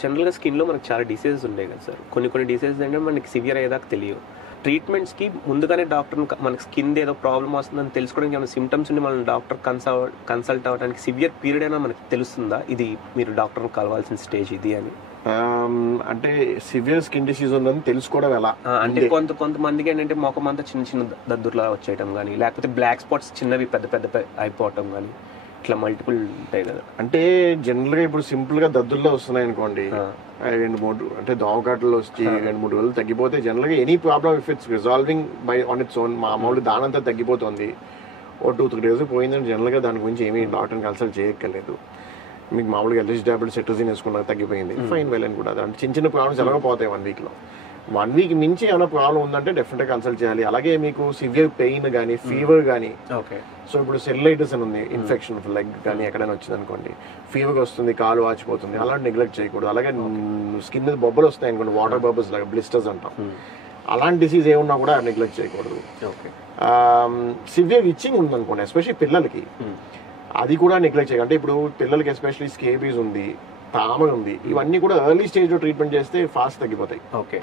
జనరల్‌గా స్కిన్‌లో మనకు చాలా డిసీజెస్ ఉంటాయి కదా సార్. కొన్ని డిసీజెస్ ఏంటంటే మనకి సివియర్ అయ్యేదాకా తెలియవు. ట్రీట్మెంట్స్‌కి ముందుగానే డాక్టర్‌ని మనకి స్కిన్‌ది ఏదో ప్రాబ్లమ్ వస్తుందని తెలుసుకోవడానికి ఏమైనా సింప్టమ్స్ ఉండి మనం డాక్టర్ కన్సల్ట్ అవ్వడానికి సివియర్ పీరియడ్ అయినా మనకి తెలుస్తుందా? ఇది మీరు డాక్టర్‌ని కలవాల్సిన స్టేజ్ ఇది అని. అంటే సివియర్ స్కిన్ డిసీజ్ ఉందని తెలుసుకోవడం ఎలా? అంటే కొంతమందికి ఏంటంటే మొఖమంతా చిన్న దద్దుర్లా వచ్చేయటం గానీ, లేకపోతే బ్లాక్ స్పాట్స్ చిన్నవి పెద్ద అయిపోవటం గానీ, ఇట్లా మల్టిపుల్ ఉంటాయి కదా. అంటే జనరల్ గా ఇప్పుడు సింపుల్ గా దద్దుల్లో వస్తున్నాయి అనుకోండి, 2-3 అంటే దోమకాటల్లో వచ్చి 2-3 రోజులు తగ్గిపోతే జనరల్ గా any problem if it's resolving by on its own, మామూలు దానంతా తగ్గిపోతుంది. 2-3 డేస్ పోయిందని జనరల్ గా దాని గురించి ఏమీ డాక్టర్ని కన్సల్ట్ చేయక్కర్లేదు. మీకు మామూలుగా ఎల్హెచ్ టాబ్లెట్ సెట్రజిన్ వేసుకున్నాక తగ్గిపోయింది, ఫైన్ వెల్ అని కూడా. అంటే చిన్న ప్రాబ్లమ్స్ ఎలాగో పోతాయి 1 వీక్ లో. 1 వీక్ మించి ఏమైనా ప్రాబ్లం ఉందంటే డెఫినెట్గా కన్సల్ట్ చేయాలి. అలాగే మీకు సివియర్ పెయిన్ కానీ, ఫీవర్ కానీ, సో ఇప్పుడు సెల్యులైటిస్ అని ఉంది, ఇన్ఫెక్షన్ లెగ్ కానీ ఎక్కడైనా వచ్చింది అనుకోండి, ఫీవర్ వస్తుంది, కాలు వాచిపోతుంది, అలాంటి నెగ్లెక్ట్ చేయకూడదు. అలాగే స్కిన్ మీద బొబ్బలు వస్తాయి అనుకోండి, వాటర్ బబుల్స్ లాగా, బ్లిస్టర్స్ అంటాం, అలాంటి డిసీజ్ ఏమున్నా కూడా నెగ్లెక్ట్ చేయకూడదు. సివియర్ ఇచ్చింగ్ ఉంది అనుకోండి, ఎస్పెషల్లీ పిల్లలకి, అది కూడా నెగ్లెక్ట్ చేయాలి. అంటే ఇప్పుడు పిల్లలకి ఎస్పెషల్లీ స్కేబీస్ ఉంది, తామర ఉంది, ఇవన్నీ కూడా ఎర్లీ స్టేజ్ లో ట్రీట్మెంట్ చేస్తే ఫాస్ట్ తగ్గిపోతాయి. ఓకే.